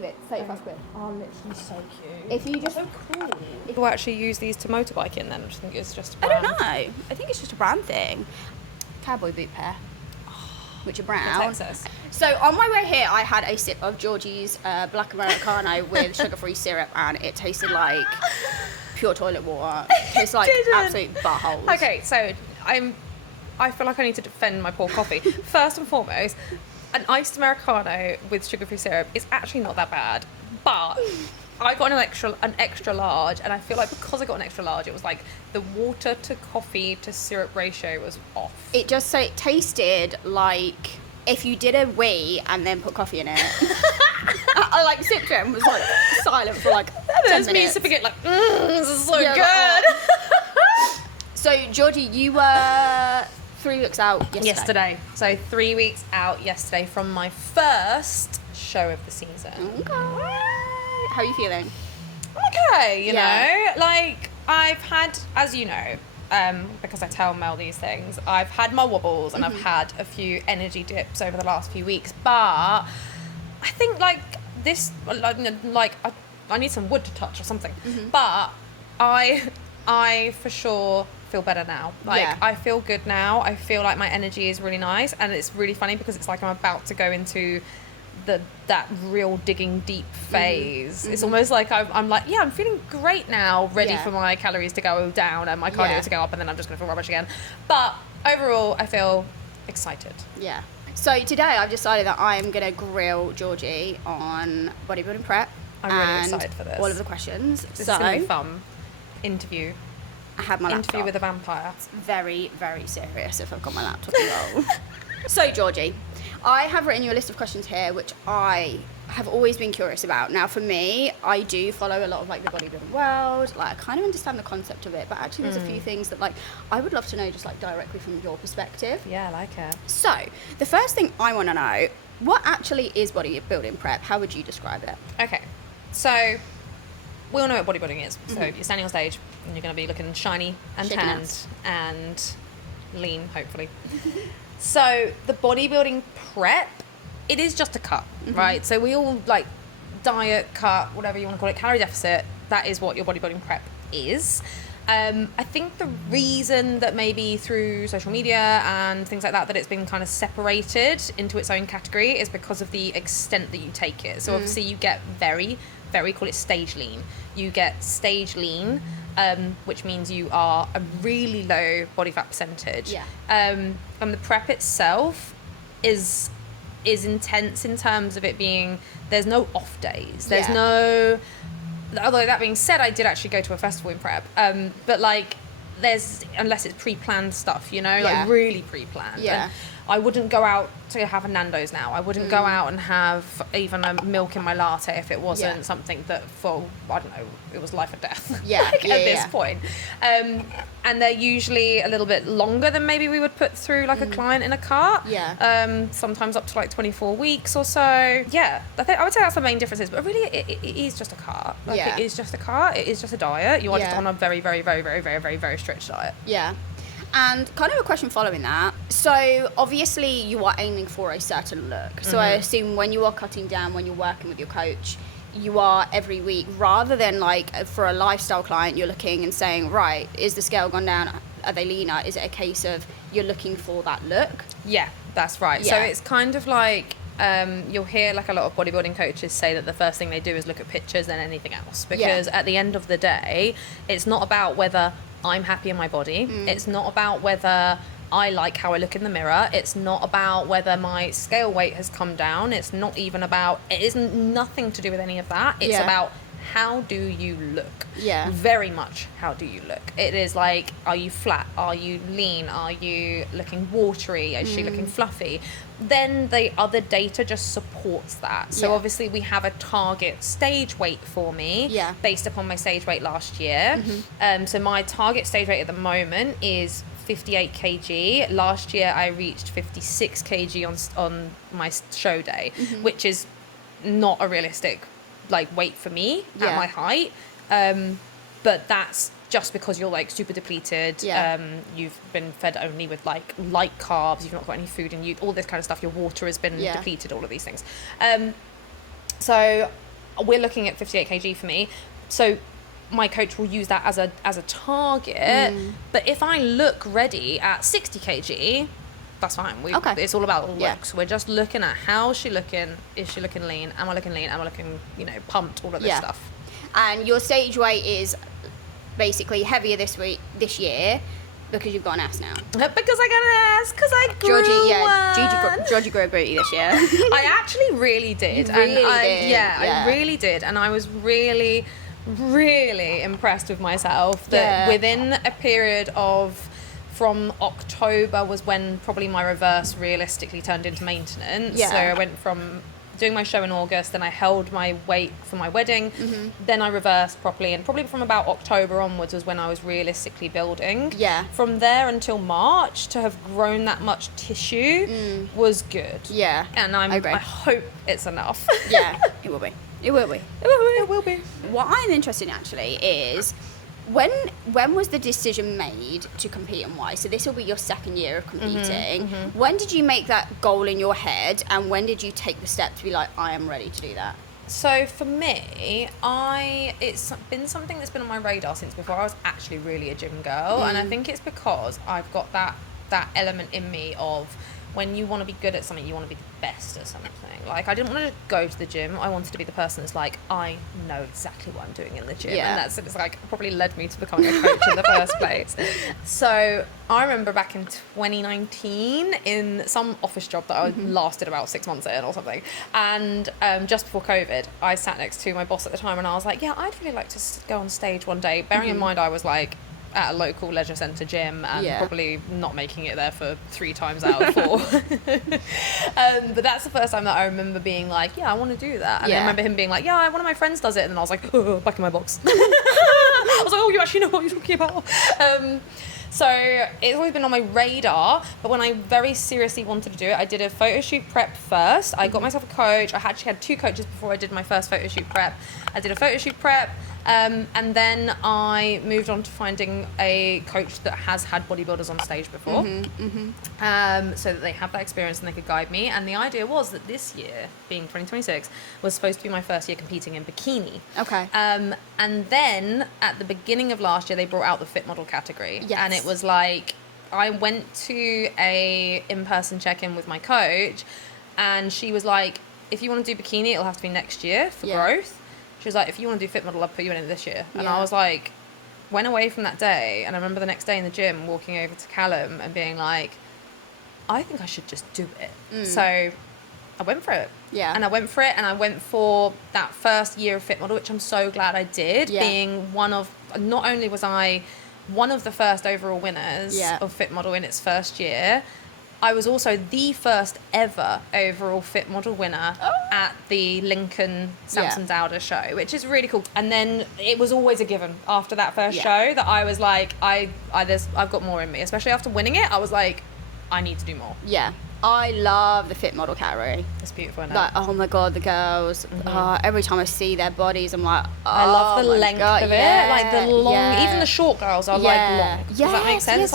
£35. Oh, literally so cute. If you just so cool. People actually use these to motorbike in then, I just think it's just a I brand. don't know. I think it's just a brand thing. Cowboy boot pair, which are brown. Texas. So on my way here, I had a sip of Georgie's black Americano with sugar-free syrup, and it tasted like pure toilet water. It tastes like absolute buttholes. Okay, so I feel like I need to defend my poor coffee. First and foremost, an iced Americano with sugar-free syrup is actually not that bad, but I got an extra large, and I feel like because I got an extra large, it was like the water to coffee to syrup ratio was off. It just tasted like if you did a wee and then put coffee in it. I like sipped it and was like silent for like 10 minutes. Me sipping it like, this is so good. Like, oh. So Georgie, you were 3 weeks out yesterday. So 3 weeks out yesterday from my first show of the season. Okay. How are you feeling? Okay, you know, like I've had, as you know, because I tell Mel these things, I've had my wobbles and I've had a few energy dips over the last few weeks, but I think like this, like I need some wood to touch or something, but I for sure feel better now. Like I feel good now. I feel like my energy is really nice, and it's really funny because it's like I'm about to go into that real digging deep phase. It's almost like I'm like, I'm feeling great now, ready for my calories to go down and my cardio to go up, and then I'm just gonna feel rubbish again. But overall, I feel excited. Yeah. So today I've decided that I'm gonna grill Georgie on bodybuilding prep. I'm really excited for this. All of the questions. This is gonna be fun. Interview. I have my Interview laptop. with a vampire. It's very, very serious if I've got my laptop involved. So Georgie, I have written you a list of questions here which I have always been curious about. Now for me, I do follow a lot of like the bodybuilding world. Like I kind of understand the concept of it, but actually there's a few things that like I would love to know just like directly from your perspective. Yeah, I like it. So the first thing I want to know, what actually is bodybuilding prep? How would you describe it? Okay, so we all know what bodybuilding is. So you're standing on stage and you're going to be looking shiny and Shaking tanned ass. and lean, hopefully. So the bodybuilding prep, it is just a cut, right? So we all like diet, cut, whatever you want to call it, calorie deficit. That is what your bodybuilding prep is. I think the reason that maybe through social media and things like that it's been kind of separated into its own category is because of the extent that you take it. So obviously you get very, call it stage lean. You get stage lean, which means you are a really low body fat percentage. Yeah. And the prep itself is intense in terms of it being, there's no off days. There's no, although that being said, I did actually go to a festival in prep. But like, there's, unless it's pre-planned stuff, you know, like really pre-planned. Yeah. And I wouldn't go out to have a Nando's now. I wouldn't go out and have even a milk in my latte if it wasn't something that for, I don't know, it was life or death at this point. And they're usually a little bit longer than maybe we would put through like a client in a cart. Sometimes up to like 24 weeks or so. Yeah, I would say that's the main differences, but really it is just a cart. Like it is just a cart. It is just a diet. You are just on a very, very, very, very, very, very, very strict diet. Yeah. And kind of a question following that. So obviously you are aiming for a certain look. So I assume when you are cutting down, when you're working with your coach, you are every week, rather than like for a lifestyle client, you're looking and saying, right, is the scale gone down? Are they leaner? Is it a case of you're looking for that look? Yeah, that's right. Yeah. So it's kind of like, you'll hear like a lot of bodybuilding coaches say that the first thing they do is look at pictures than anything else, because at the end of the day, it's not about whether I'm happy in my body. It's not about whether I like how I look in the mirror. It's not about whether my scale weight has come down. It's not even about, it isn't nothing to do with any of that. It's about how do you look? Yeah. Very much how do you look? It is like, are you flat? Are you lean? Are you looking watery? Is she looking fluffy? Then the other data just supports that. So obviously we have a target stage weight for me based upon my stage weight last year. So my target stage weight at the moment is 58 kg. Last year I reached 56 kg on my show day, which is not a realistic like weight for me at my height. But that's just because you're like super depleted. You've been fed only with like light carbs, you've not got any food in you, all this kind of stuff, your water has been depleted, all of these things. So we're looking at 58 kg for me. So my coach will use that as a target. But if I look ready at 60 kg, that's fine. It's all about looks. We're just looking at how's she looking. Is she looking lean? Am I looking lean? Am I looking, pumped? All of this stuff. And your stage weight is basically heavier this year because you've got an ass now. Because I got an ass. Because I grew one. Georgie grew a booty this year. I actually really did. I really did. And I was really, really impressed with myself that within a period of, from October was when probably my reverse realistically turned into maintenance. So I went from doing my show in August, then I held my weight for my wedding, then I reversed properly, and probably from about October onwards was when I was realistically building. From there until March, to have grown that much tissue was good. And I hope it's enough. It will be. It will be. What I'm interested in actually is, when was the decision made to compete and why? So this will be your second year of competing. When did you make that goal in your head, and when did you take the step to be like, I am ready to do that? So for me, it's been something that's been on my radar since before I was actually really a gym girl. And I think it's because I've got that element in me of, when you want to be good at something, you want to be the best at something. Like, I didn't want to go to the gym. I wanted to be the person that's like, I know exactly what I'm doing in the gym. And it's like probably led me to becoming a coach in the first place. So I remember back in 2019 in some office job that I lasted about 6 months in or something. And just before COVID, I sat next to my boss at the time and I was like, yeah, I'd really like to go on stage one day. Bearing in mind I was like, at a local leisure centre gym and probably not making it there for 3 times out of 4. But that's the first time that I remember being like, yeah, I want to do that. And I remember him being like, yeah, one of my friends does it. And then I was like, oh, back in my box. I was like, oh, you actually know what you're talking about. So it's always been on my radar, but when I very seriously wanted to do it, I did a photo shoot prep first. I got myself a coach. I actually had 2 coaches before I did my first photo shoot prep. I did a photo shoot prep, and then I moved on to finding a coach that has had bodybuilders on stage before, so that they have that experience and they could guide me. And the idea was that this year, being 2026, was supposed to be my first year competing in bikini. And then at the beginning of last year, they brought out the fit model category. And it was like, I went to a in-person check-in with my coach, and she was like, if you want to do bikini, it'll have to be next year for growth. She was like, if you want to do fit model, I'll put you in it this year. And I was like, went away from that day, and I remember the next day in the gym walking over to Callum and being like, I think I should just do it. So I went for it. And I went for it, and I went for that first year of fit model, which I'm so glad I did, being one of, not only was I one of the first overall winners of fit model in its first year, I was also the first ever overall fit model winner at the Lincoln Samson Dowder show, which is really cool. And then it was always a given after that first show that I was like, I've got more in me, especially after winning it. I was like, I need to do more. I love the fit model category. It's beautiful, isn't it? Like, oh my god, the girls. Every time I see their bodies, I'm like, oh, I love the length of it. Like the long, even the short girls are like long. Does that make sense?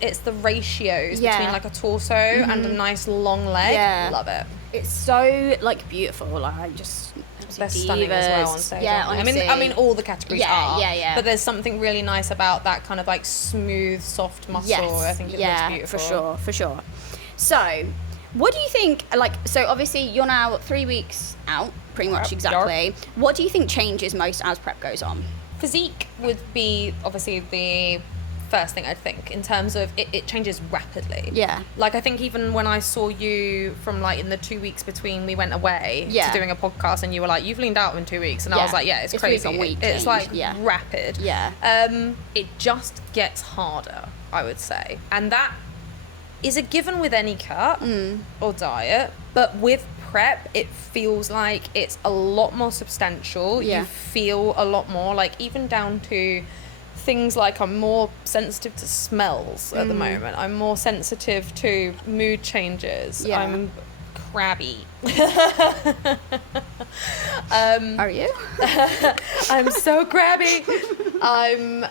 It's the ratios between like a torso and a nice long leg. Love it. It's so like beautiful. Like just they're stunning as well on stage. I mean, all the categories are. But there's something really nice about that kind of like smooth, soft muscle. I think it looks beautiful. For sure. So, what do you think, like, so obviously you're now 3 weeks out, pretty much exactly. What do you think changes most as prep goes on? Physique would be obviously the first thing I'd think, in terms of it changes rapidly. Like, I think even when I saw you from like in the 2 weeks between we went away to doing a podcast, and you were like, you've leaned out in 2 weeks, and I was like, it's crazy. It's like rapid. It just gets harder, I would say. And that is a given with any cut or diet, but with prep, it feels like it's a lot more substantial. You feel a lot more, like, even down to things like, I'm more sensitive to smells at the moment. I'm more sensitive to mood changes. I'm crabby. Are you? I'm so crabby. I'm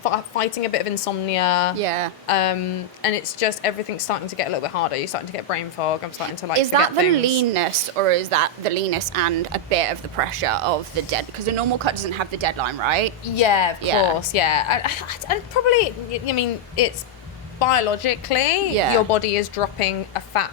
fighting a bit of insomnia. Yeah. And it's just everything's starting to get a little bit harder. You're starting to get brain fog. I'm starting to like. Is that the things. leanness, or is that the leanness and a bit of the pressure of the dead? Because a normal cut doesn't have the deadline, right? Yeah, of course. Yeah, I probably. I mean, it's biologically your body is dropping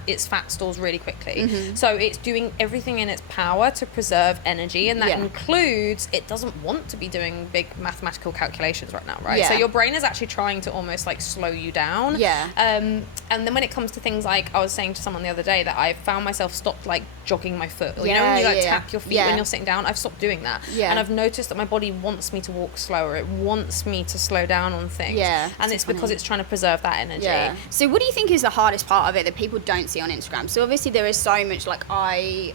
its fat stores really quickly, so it's doing everything in its power to preserve energy, and that includes it doesn't want to be doing big mathematical calculations right now, right? So your brain is actually trying to almost like slow you down. And then when it comes to things like I was saying to someone the other day that I found myself stopped like jogging my foot, or you know when you like tap your feet when you're sitting down, I've stopped doing that, and I've noticed that my body wants me to walk slower, it wants me to slow down on things, and it's because it's trying to preserve that energy. So what do you think is the hardest part of it that people don't see on Instagram? So obviously there is so much, like, I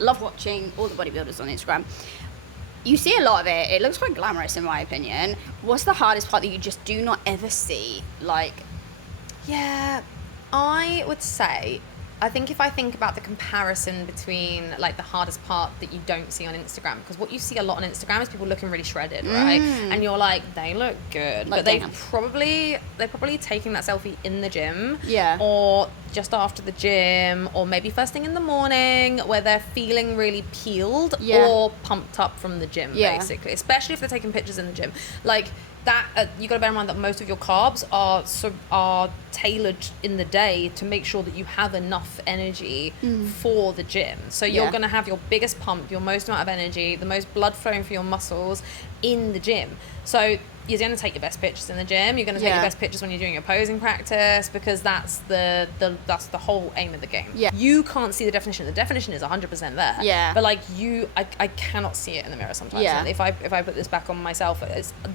love watching all the bodybuilders on Instagram. You see a lot of it looks quite glamorous in my opinion. What's the hardest part that you just do not ever see? Like, I would say, I think if I think about the comparison between like the hardest part that you don't see on Instagram, because what you see a lot on Instagram is people looking really shredded, right? And you're like, they look good, like, but they're probably taking that selfie in the gym, or just after the gym, or maybe first thing in the morning, where they're feeling really peeled or pumped up from the gym, basically. Especially if they're taking pictures in the gym, like. That you got to bear in mind that most of your carbs are tailored in the day to make sure that you have enough energy for the gym. So you're going to have your biggest pump, your most amount of energy, the most blood flowing for your muscles in the gym. So you're going to take your best pictures in the gym. You're going to take your best pictures when you're doing your posing practice, because that's the whole aim of the game. You can't see the definition. The definition is 100% there. But like I cannot see it in the mirror sometimes. And if I put this back on myself,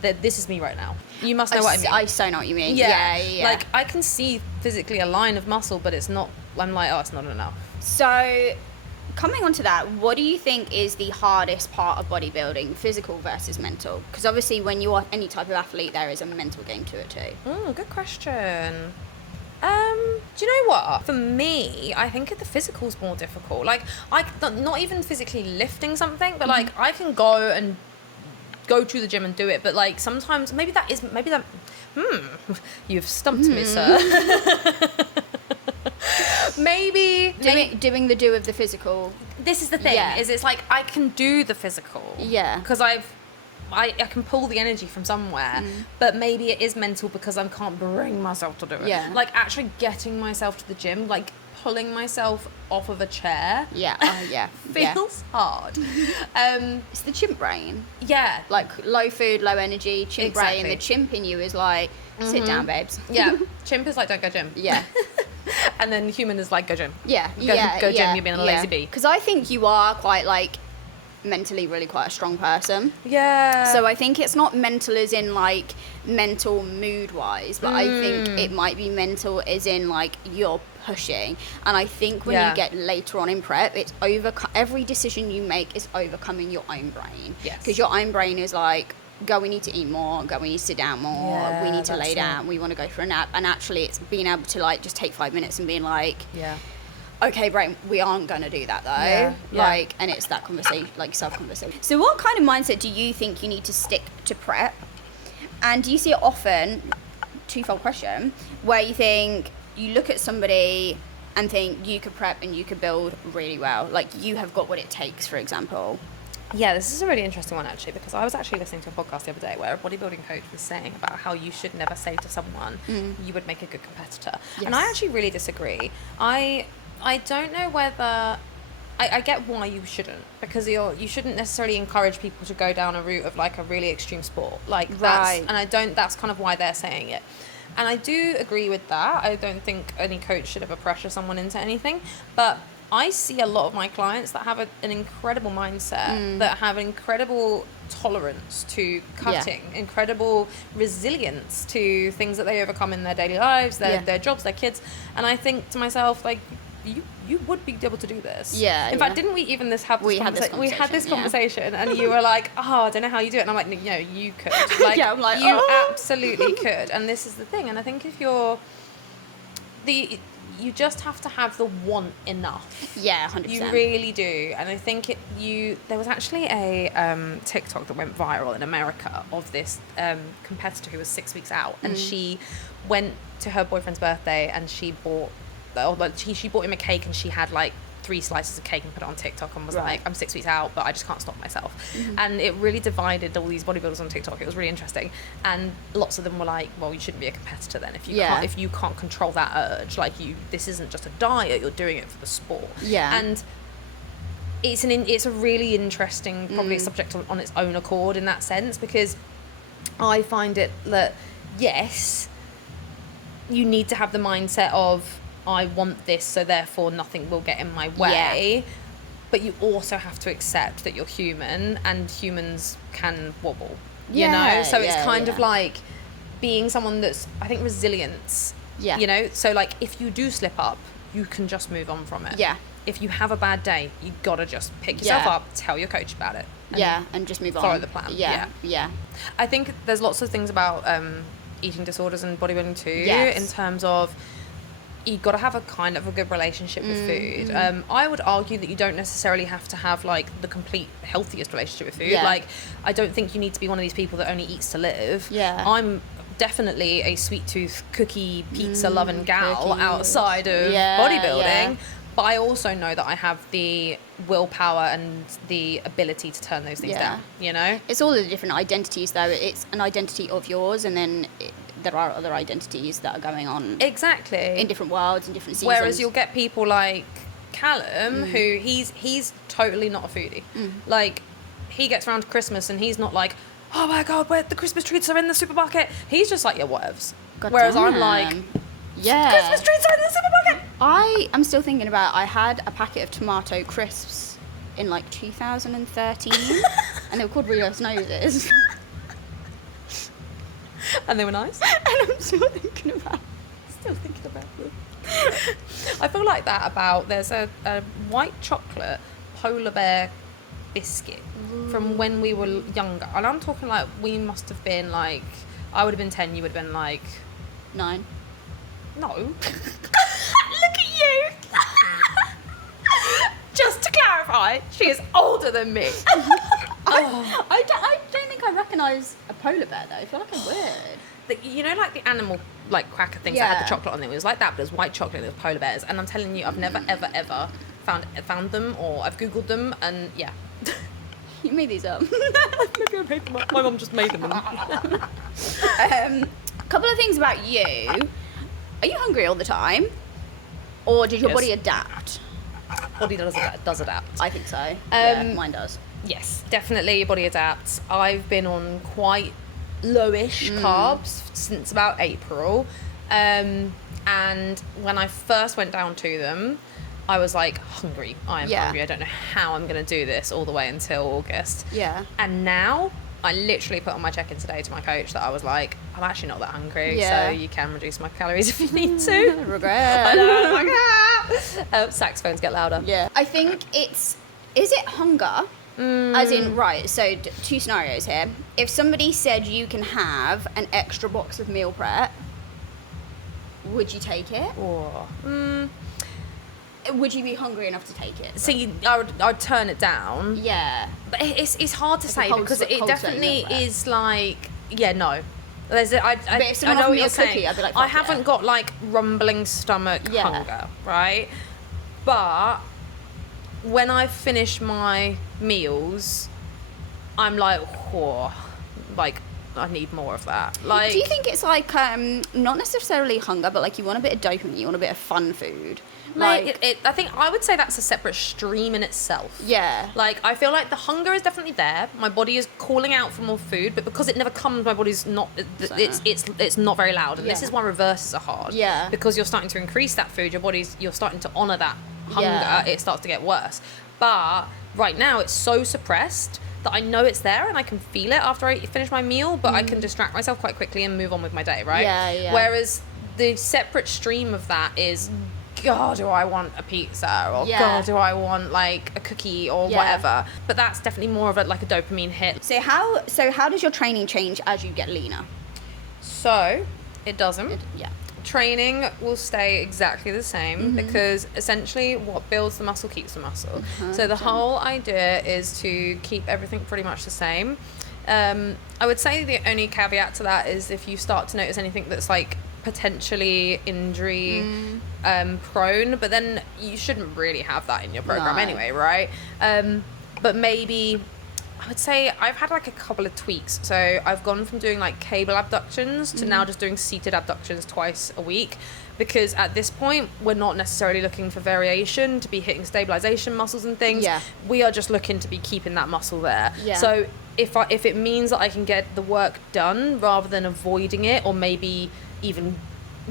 this is me right now. You must know what I mean. I so know what you mean. Like I can see physically a line of muscle, but it's not. I'm like, oh, it's not enough. So, coming on to that, what do you think is the hardest part of bodybuilding, physical versus mental? Because obviously when you are any type of athlete, there is a mental game to it too. Good question. Do you know what? For me, I think the physical's more difficult. Like, not even physically lifting something, but like I can go to the gym and do it. But like sometimes, maybe that. You've stumped me, sir. Maybe doing the do of the physical. This is the thing, is it's like I can do the physical. Because I can pull the energy from somewhere, but maybe it is mental because I can't bring myself to do it. Like actually getting myself to the gym, like pulling myself off of a chair. Feels hard. It's the chimp brain. Like low food, low energy, chimp brain. The chimp in you is like, sit down, babes. Chimp is like, don't go gym. And then human is like, go gym. Go gym, you're being a lazy bee. Because I think you are quite like mentally really quite a strong person. So I think it's not mental as in like mental mood wise, but I think it might be mental as in like you're pushing. And I think when you get later on in prep, it's every decision you make is overcoming your own brain. Because your own brain is like, go, we need to eat more, go, we need to sit down more, we need to lay down, we want to go for a nap. And actually it's being able to like just take 5 minutes and being like, okay, brain, we aren't going to do that though. Like, and it's that conversation, like self-conversation. So what kind of mindset do you think you need to stick to prep? And do you see it often, twofold question, where you think you look at somebody and think you could prep and you could build really well, like you have got what it takes, for example? Yeah, this is a really interesting one actually, because I was actually listening to a podcast the other day where a bodybuilding coach was saying about how you should never say to someone you would make a good competitor. And I actually really disagree. I don't know whether I get why you shouldn't, because you shouldn't necessarily encourage people to go down a route of like a really extreme sport, like that's kind of why they're saying it. And I do agree with that. I don't think any coach should ever pressure someone into anything, but I see a lot of my clients that have an incredible mindset, that have incredible tolerance to cutting, incredible resilience to things that they overcome in their daily lives, their jobs, their kids. And I think to myself, like, you would be able to do this. In fact, didn't we even have this conversation and you were like, oh, I don't know how you do it. And I'm like, no, you could. Like, I'm like, you absolutely could. And this is the thing. And I think if you just have to have the want enough. Yeah, 100%. You really do. And I think there was actually a TikTok that went viral in America of this competitor who was 6 weeks out, and she went to her boyfriend's birthday and she bought him a cake, and she had like 3 slices of cake and put it on TikTok and was like, I'm 6 weeks out, but I just can't stop myself. And it really divided all these bodybuilders on TikTok. It was really interesting. And lots of them were like, well, you shouldn't be a competitor then if you can't control that urge. Like, this isn't just a diet, you're doing it for the sport. Yeah. And it's a really interesting probably subject on its own accord in that sense, because I find it that, yes, you need to have the mindset of, I want this, so therefore nothing will get in my way. Yeah. But you also have to accept that you're human, and humans can wobble. You know? So it's kind of like being someone that's, I think, resilience. Yeah. You know? So like, if you do slip up, you can just move on from it. Yeah. If you have a bad day, you gotta just pick yourself up, tell your coach about it. And just move on. Follow the plan. Yeah. I think there's lots of things about eating disorders and bodybuilding too, in terms of, you've got to have a kind of a good relationship with food. I would argue that you don't necessarily have to have like the complete healthiest relationship with food. Like, I don't think you need to be one of these people that only eats to live. I'm definitely a sweet tooth cookie pizza loving gal outside of bodybuilding. But I also know that I have the willpower and the ability to turn those things down, you know? It's all the different identities, though. It's an identity of yours, and then there are other identities that are going on. Exactly. In different worlds, in different seasons. Whereas you'll get people like Callum, who he's totally not a foodie. Like, he gets around to Christmas and he's not like, oh my God, where the Christmas treats are in the supermarket. He's just like, yeah, whatevs. Whereas I'm like, Christmas treats are in the supermarket. I am still thinking about, I had a packet of tomato crisps in like 2013 and they were called Rios Noses. And they were nice. And I'm still thinking about them. I feel like that about, there's a white chocolate polar bear biscuit from when we were younger. And I'm talking like, we must have been like, I would have been 10, you would have been like 9. No. Look at you. Just to clarify, she is older than me. I don't think I recognise a polar bear though. I feel like I would. You know, like the animal like cracker things that had the chocolate on them. It was like that, but it was white chocolate and it was polar bears. And I'm telling you, I've never ever found them, or I've googled them, and yeah. You made these up. Maybe I made them up. My mum just made them. Couple of things about you. Are you hungry all the time, or did your body adapt? Body does adapt. I think so. Mine does. Yes, definitely your body adapts. I've been on quite lowish carbs since about April. And when I first went down to them, I was like, hungry. I am hungry. I don't know how I'm going to do this all the way until August. Yeah. And now, I literally put on my check-in today to my coach that I was like, I'm actually not that hungry, so you can reduce my calories if you need to. Regret. I know, I'm like, saxophones get louder. Yeah. I think is it hunger? As in, right, so 2 scenarios here. If somebody said you can have an extra box of meal prep, would you take it? Would you be hungry enough to take it? See, I'd turn it down. Yeah. But it's hard to say because it definitely is like, no. But if I know what you're saying. I'd be like, I haven't got like rumbling stomach hunger, right? But when I finish my meals, I'm like, I need more of that. Like, do you think it's like not necessarily hunger, but like you want a bit of dopamine, you want a bit of fun food? Like I think I would say that's a separate stream in itself. Yeah. Like, I feel like the hunger is definitely there. My body is calling out for more food, but because it never comes, my body's not. It's not very loud, and this is why reverses are hard. Yeah. Because you're starting to increase that food, you're starting to honor that hunger. It starts to get worse. But right now, it's so suppressed that I know it's there and I can feel it after I finish my meal, but I can distract myself quite quickly and move on with my day, right? Yeah. Whereas the separate stream of that is, God, do I want a pizza, or God, do I want like a cookie or whatever. But that's definitely more of like a dopamine hit. So how does your training change as you get leaner? So It doesn't. Yeah. Training will stay exactly the same because essentially what builds the muscle keeps the muscle. So the whole idea is to keep everything pretty much the same. I would say the only caveat to that is if you start to notice anything that's like potentially injury prone, but then you shouldn't really have that in your program anyway, right? But maybe I would say I've had like a couple of tweaks. So I've gone from doing like cable abductions to now just doing seated abductions twice a week, because at this point we're not necessarily looking for variation to be hitting stabilization muscles and things. We are just looking to be keeping that muscle there. So if it means that I can get the work done rather than avoiding it, or maybe even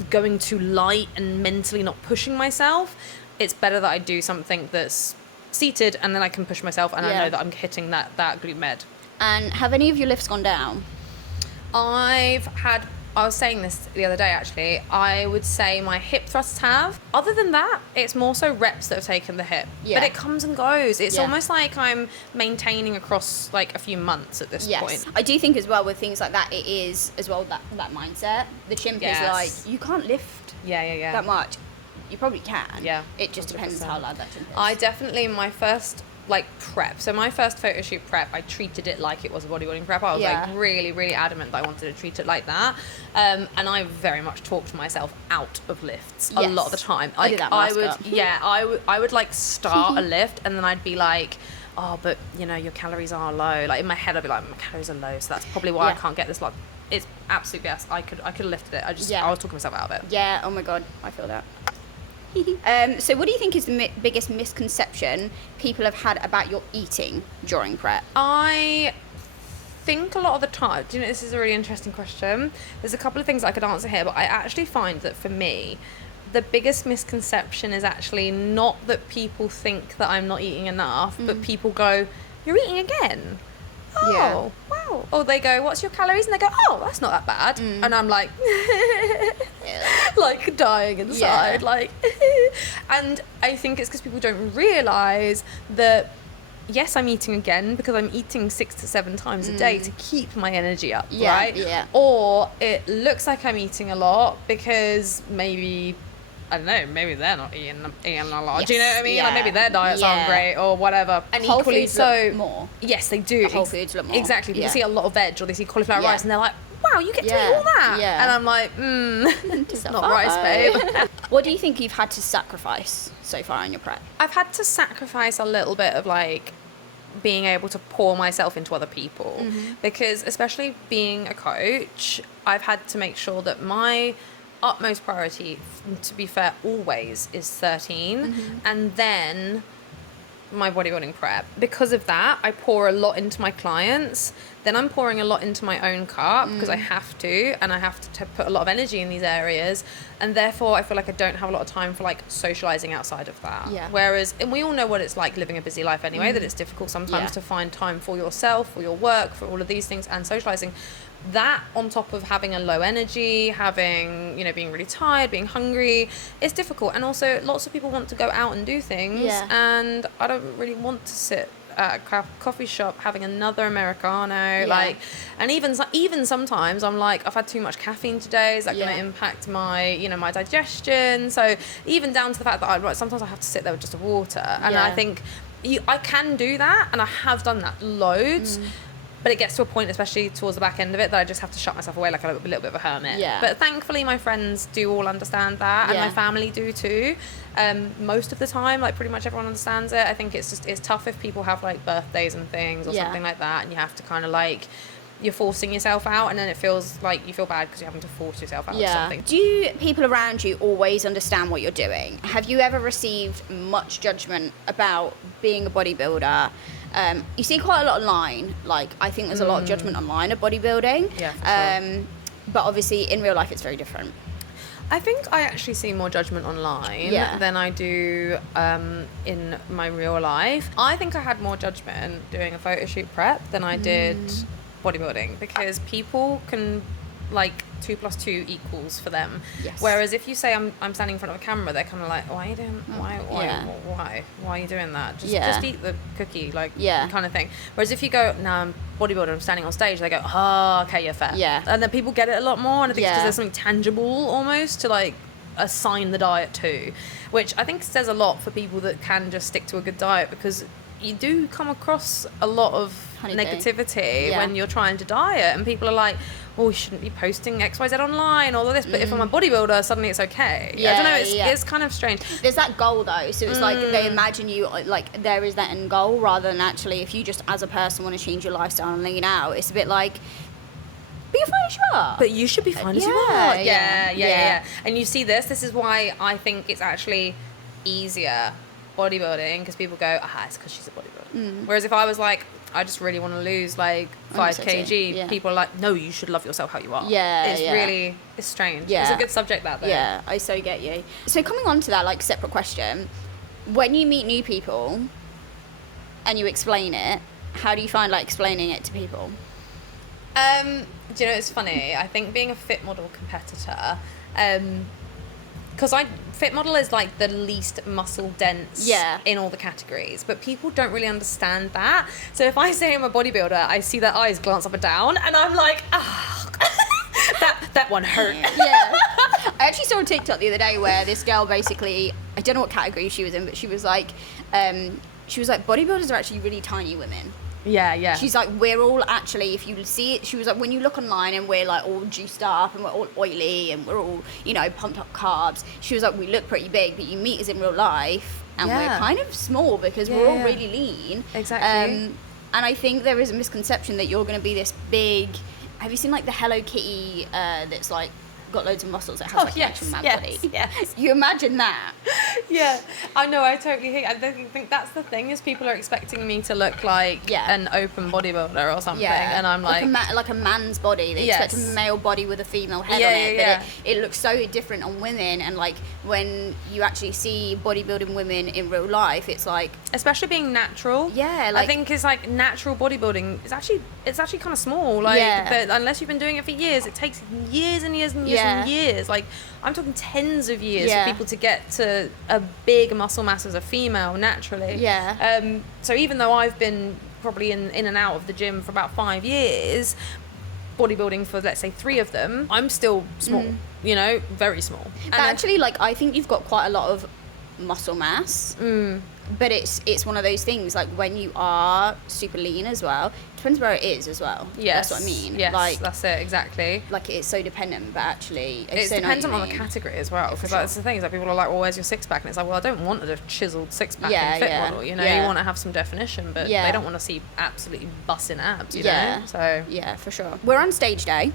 going too light and mentally not pushing myself, it's better that I do something that's seated, and then I can push myself, and I know that I'm hitting that glute med. And have any of your lifts gone down? I was saying this the other day actually, I would say my hip thrusts have. Other than that, it's more so reps that have taken the hip. But it comes and goes. It's almost like I'm maintaining across like a few months at this point. I do think as well with things like that, it is as well that mindset. The chimp is like, you can't lift that much. You probably can. Yeah. It just 100%. Depends how loud that chimp is. I definitely, my first like prep, so my first photo shoot prep, I treated it like it was a bodybuilding prep. I was like really, really adamant that I wanted to treat it like that. And I very much talked myself out of lifts a lot of the time. Like, I would like start a lift and then I'd be like, oh, but you know, your calories are low. Like in my head, I'd be like, my calories are low, so that's probably why I can't get this lot. It's absolute yes. I could have lifted it. I was talking myself out of it. Yeah. Oh my god, I feel that. So what do you think is the biggest misconception people have had about your eating during prep? I think a lot of the time, do you know, this is a really interesting question. There's a couple of things I could answer here, but I actually find that for me, the biggest misconception is actually not that people think that I'm not eating enough, but people go, you're eating again? Oh, wow. Or they go, what's your calories? And they go, oh, that's not that bad. And I'm like, like dying inside. Like, and I think it's because people don't realise that, yes, I'm eating again because I'm eating 6 to 7 times a day to keep my energy up, right? Yeah. Or it looks like I'm eating a lot because maybe, I don't know, maybe they're not eating a lot. Do you know what I mean? Like maybe their diets aren't great or whatever. And Whole equally Foods so look more. Yes, they do. The Whole Foods look more. Exactly. People see a lot of veg or they see cauliflower rice and they're like, wow, you get to eat all that. And I'm like, it's not rice, babe. What do you think you've had to sacrifice so far in your prep? I've had to sacrifice a little bit of like being able to pour myself into other people, because especially being a coach, I've had to make sure that my utmost priority, to be fair, always is 13 and then my bodybuilding prep. Because of that, I pour a lot into my clients, then I'm pouring a lot into my own cup because I have to, and I have to put a lot of energy in these areas, and therefore I feel like I don't have a lot of time for like socializing outside of that. Whereas, and we all know what it's like living a busy life anyway, that it's difficult sometimes to find time for yourself, for your work, for all of these things, and socializing. That on top of having a low energy, having, you know, being really tired, being hungry, it's difficult. And also lots of people want to go out and do things, and I don't really want to sit at a coffee shop having another Americano, like, and even sometimes I'm like, I've had too much caffeine today, is that going to impact my, you know, my digestion? So even down to the fact that sometimes I have to sit there with just a water, and I think I can do that, and I have done that loads. But it gets to a point, especially towards the back end of it, that I just have to shut myself away like a little bit of a hermit. But thankfully, my friends do all understand that, and my family do too. Most of the time, like pretty much everyone understands it. I think it's tough if people have like birthdays and things or something like that, and you have to kind of like, you're forcing yourself out, and then it feels like you feel bad because you're having to force yourself out of something. Do people around you always understand what you're doing? Have you ever received much judgment about being a bodybuilder? You see quite a lot online. Like, I think there's a lot of judgment online of bodybuilding. But obviously in real life it's very different. I think I actually see more judgment online than I do in my real life. I think I had more judgment doing a photo shoot prep than I did bodybuilding, because people can like 2 + 2 equals for them. Yes. Whereas if you say I'm standing in front of a camera, they're kind of like, why are you doing, why are you doing that? Just eat the cookie, like, kind of thing. Whereas if you go, no, I'm bodybuilder, I'm standing on stage, they go, oh, okay, you're fair. Yeah. And then people get it a lot more, and I think it's because there's something tangible almost to like assign the diet to, which I think says a lot for people that can just stick to a good diet, because you do come across a lot of negativity when you're trying to diet, and people are like, oh, you shouldn't be posting XYZ online, all of this, but if I'm a bodybuilder, suddenly it's okay. I don't know, it's kind of strange. There's that goal though, so it's like they imagine you, like there is that end goal, rather than actually if you just as a person want to change your lifestyle and lean out, it's a bit like, but you're fine as you are. But you should be fine as you are. Yeah. And you see this is why I think it's actually easier bodybuilding, because people go, it's because she's a bodybuilder. Whereas if I was like, I just really want to lose like 5 kg, people are like, no, you should love yourself how you are. It's strange. It's a good subject, that though. Yeah, I so get you. So coming on to that, like, separate question, when you meet new people and you explain it, how do you find like explaining it to people? Do you know, it's funny, I think being a fit model competitor, because fit model is like the least muscle dense in all the categories, but people don't really understand that. So if I say I'm a bodybuilder, I see their eyes glance up and down, and I'm like, that one hurt. I actually saw a TikTok the other day where this girl basically, I don't know what category she was in, but she was like bodybuilders are actually really tiny women. Yeah. She's like, we're all actually, if you see it, she was like, when you look online and we're like all juiced up and we're all oily and we're all, you know, pumped up carbs, she was like, we look pretty big, but you meet us in real life and we're kind of small because we're all really lean. Exactly. And I think there is a misconception that you're going to be this big, have you seen like the Hello Kitty that's like got loads of muscles, it has like an actual man body? Yes. You imagine that? Yeah, I know, I totally think that's the thing, is people are expecting me to look like an open bodybuilder or something, and I'm like a man's body. They expect a male body with a female head on it, but it looks so different on women, and like when you actually see bodybuilding women in real life, it's like, especially being natural, like, I think it's like natural bodybuilding is actually kind of small, like unless you've been doing it for years, it takes years and years and years and years, like I'm talking tens of years for people to get to a big muscle mass as a female naturally. So even though I've been probably in and out of the gym for about 5 years, bodybuilding for let's say 3 of them, I'm still small, you know, very small. But actually, like, I think you've got quite a lot of muscle mass, but it's one of those things, like when you are super lean as well, depends where it is as well. That's what I mean. Like, that's it, exactly. Like, it's so dependent, but actually it depends on the category as well, because that's the thing, is that people are like, well, where's your six-pack? And it's like, well, I don't want a chiseled six-pack in fit model, you know, you want to have some definition, but they don't want to see absolutely busting abs, you know. So yeah, for sure. We're on stage day.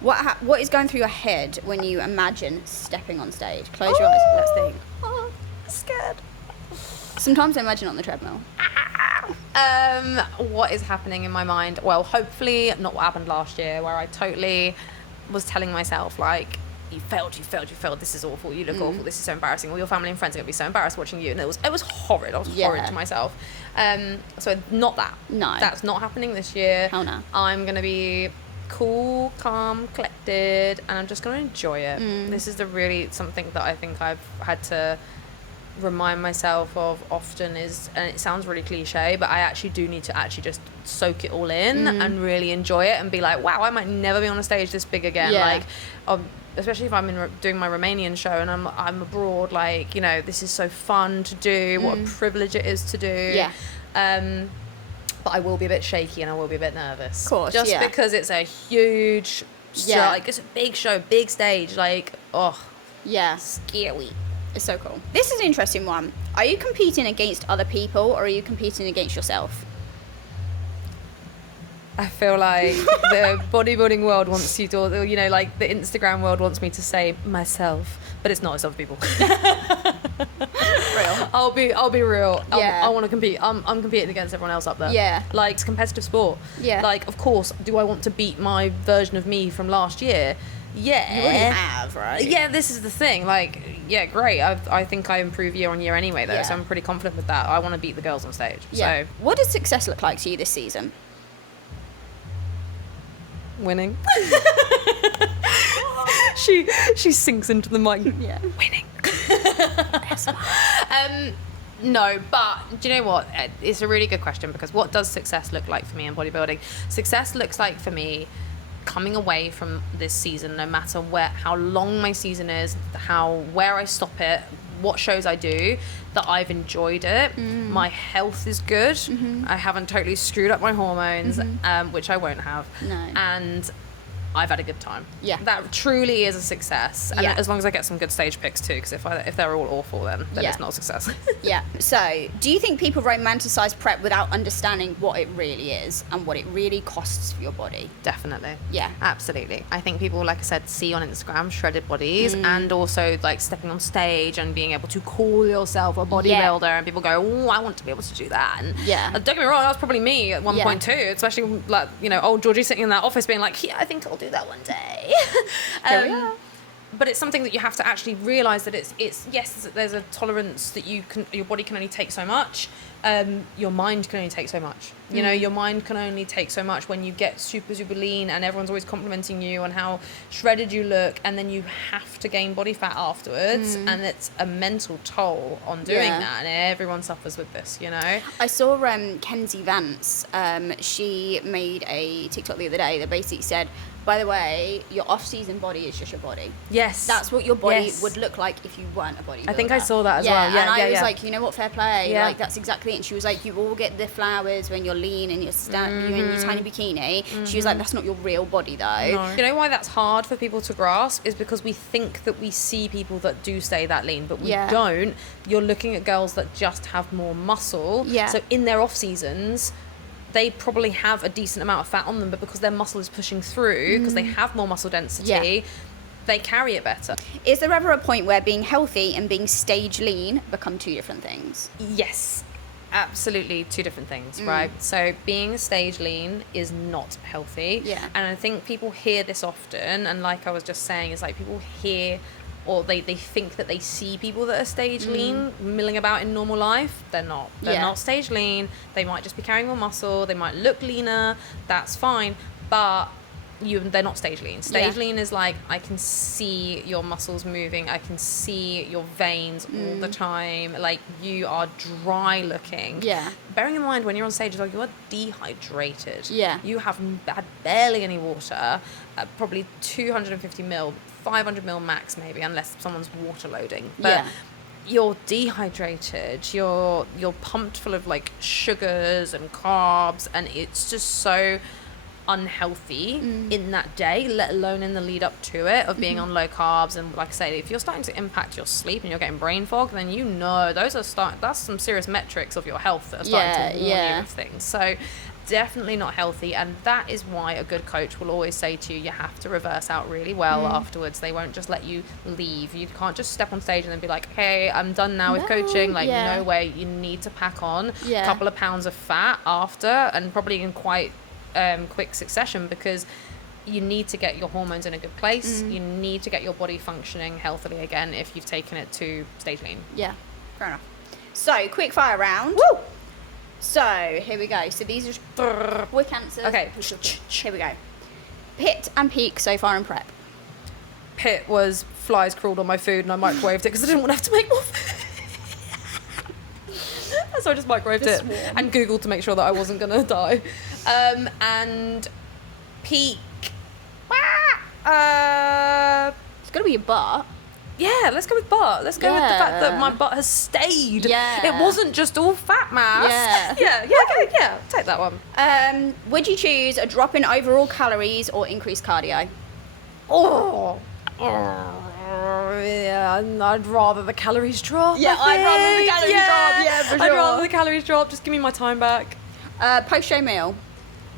What is going through your head when you imagine stepping on stage? Close your eyes. Let's think. Oh, I'm scared. Sometimes I imagine on the treadmill. What is happening in my mind? Well, hopefully not what happened last year, where I totally was telling myself, like, you failed, this is awful, you look awful, this is so embarrassing, all your family and friends are going to be so embarrassed watching you, and it was horrid. I was horrid to myself. So not that. No. That's not happening this year. Hell no. I'm going to be cool, calm, collected, and I'm just going to enjoy it. This is something that I think I've had to remind myself of often, is, and it sounds really cliche, but I actually do need to actually just soak it all in and really enjoy it and be like, wow, I might never be on a stage this big again. Like, especially if I'm doing my Romanian show and I'm abroad, like, you know, this is so fun to do, what a privilege it is to do. But I will be a bit shaky and I will be a bit nervous. Of course, just because it's a huge show, like, it's a big show, big stage, like, scary. It's so cool. This is an interesting one. Are you competing against other people, or are you competing against yourself? I feel like the bodybuilding world wants you to, you know, like the Instagram world wants me to say myself, but it's not, it's other people. Real. I'll be real. I want to compete. I'm competing against everyone else up there. Like, it's competitive sport. Like, of course, do I want to beat my version of me from last year? Yeah. You already have, right? Yeah, this is the thing. Like, great. I think I improve year on year anyway, though, so I'm pretty confident with that. I want to beat the girls on stage. So, what does success look like to you this season? Winning. she sinks into the mic. Yeah. Winning. No, but do you know what? It's a really good question, because what does success look like for me in bodybuilding? Success looks like for me coming away from this season, no matter how long my season is, where I stop it, what shows I do, that I've enjoyed it. My health is good. I haven't totally screwed up my hormones, which I won't have. No. And I've had a good time. Yeah. That truly is a success. And Yeah. as long as I get some good stage picks too, because if they're all awful, then Yeah. it's not a success. Yeah. So, do you think people romanticize prep without understanding what it really is and what it really costs for your body? Definitely. Yeah. Absolutely. I think people, like I said, see on Instagram shredded bodies, and also like stepping on stage and being able to call yourself a bodybuilder, and people go, oh, I want to be able to do that. And Yeah. don't get me wrong, that was probably me at one point too, especially like, old Georgie sitting in that office being like, yeah, I think I'll do that one day. Here we are. But it's something that you have to actually realise that it's yes, there's a tolerance that your body can only take so much. Your mind can only take so much. Your mind can only take so much when you get super, super lean and everyone's always complimenting you on how shredded you look, and then you have to gain body fat afterwards, and it's a mental toll on doing that, and everyone suffers with this, I saw Kenzie Vance. She made a TikTok the other day that basically said, by the way, your off-season body is just your body. Yes. That's what your body would look like if you weren't a bodybuilder. I think I saw that as well. Yeah, and I was yeah. like, you know what, fair play. Yeah. Like, that's exactly it. And she was like, you all get the flowers when you're lean and you're in your tiny bikini. She was like, that's not your real body, though. No. You know why that's hard for people to grasp is because we think that we see people that do stay that lean, but we don't. You're looking at girls that just have more muscle. Yeah. So in their off seasons, they probably have a decent amount of fat on them, but because their muscle is pushing through, because they have more muscle density, they carry it better. Is there ever a point where being healthy and being stage lean become two different things? Yes. Absolutely two different things, right? So being stage lean is not healthy. Yeah. And I think people hear this often, and like I was just saying, is like people hear or they think that they see people that are stage lean milling about in normal life. They're not. They're not stage lean. They might just be carrying more muscle. They might look leaner. That's fine. But they're not stage lean. Stage lean is like, I can see your muscles moving. I can see your veins all the time. Like, you are dry looking. Yeah. Bearing in mind, when you're on stage, like, you are dehydrated. Yeah. You have had barely any water. Probably 250 mil, 500 mil max maybe, unless someone's water loading. But you're dehydrated, you're pumped full of like sugars and carbs, and it's just so unhealthy in that day, let alone in the lead up to it of being on low carbs. And like I say, if you're starting to impact your sleep and you're getting brain fog, then that's some serious metrics of your health that are starting to warn you of things. So definitely not healthy, and that is why a good coach will always say to you, you have to reverse out really well afterwards. They won't just let you leave. You can't just step on stage and then be like, hey, I'm done now with coaching. Like, no way. You need to pack on a couple of pounds of fat after, and probably in quite quick succession, because you need to get your hormones in a good place. You need to get your body functioning healthily again if you've taken it to stage lean. Yeah, fair enough. So, quick fire round. Woo! So, here we go. So, these are quick answers. Okay. Here we go. Pit and peak so far in prep. Pit was flies crawled on my food and I microwaved it because I didn't want to have to make more food. So I just microwaved it and Googled to make sure that I wasn't going to die. And peak. It's got to be your butt. Yeah, let's go with butt. Let's go with the fact that my butt has stayed. Yeah. It wasn't just all fat mass. Yeah. Yeah, take that one. Would you choose a drop in overall calories or increased cardio? Yeah, I'd rather the calories drop. Yeah, I'd rather the calories drop. Yeah, for sure. I'd rather the calories drop. Just give me my time back. Post-show meal.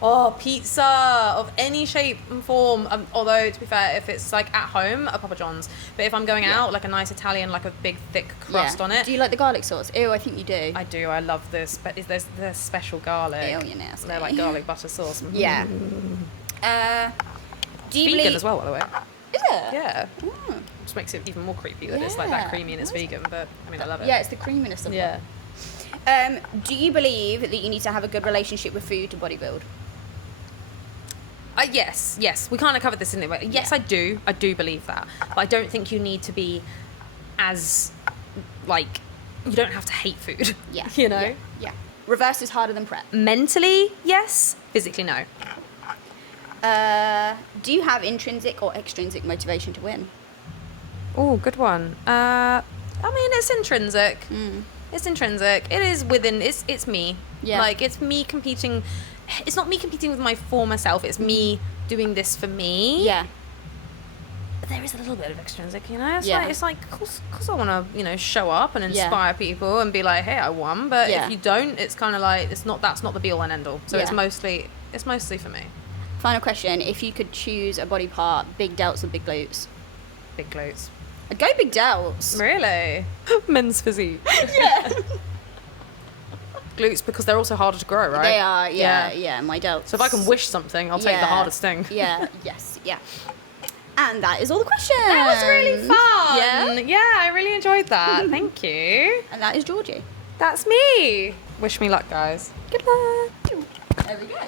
Oh, pizza of any shape and form. Although, to be fair, if it's like at home, a Papa John's. But if I'm going out, like a nice Italian, like a big thick crust on it. Do you like the garlic sauce? Ew, I think you do. I do. I love this. But there's special garlic. Ew, you're nasty. They're like garlic butter sauce. Yeah. Do you Vegan believe... as well, by the way. Is it? Yeah. Which makes it even more creepy that it's like that creamy and it's vegan. But I mean, I love it. Yeah, it's the creaminess of it. Do you believe that you need to have a good relationship with food to bodybuild? Yes. We kind of covered this in it. Yes, Yeah. I do believe that. But I don't think you need to be as, like, you don't have to hate food. Yeah. You know? Yeah. Reverse is harder than prep. Mentally, yes. Physically, no. Do you have intrinsic or extrinsic motivation to win? Oh, good one. I mean, it's intrinsic. It's intrinsic. It is within. It's me. Yeah. Like, it's me competing. It's not me competing with my former self. It's me doing this for me. Yeah. But there is a little bit of extrinsic, you know. It's like, of course I want to, you know, show up and inspire people and be like, hey, I won. But if you don't, it's kind of like that's not the be all and end all. So it's mostly for me. Final question: if you could choose a body part, big delts or big glutes? Big glutes. I'd go big delts. Really? Men's physique. Yeah. Glutes, because they're also harder to grow, right? They are, yeah, my delts. So if I can wish something, I'll take the hardest thing. Yeah, yes, yeah. And that is all the questions. That was really fun. Yeah? Yeah, I really enjoyed that. Thank you. And that is Georgie. That's me. Wish me luck, guys. Good luck. There we go.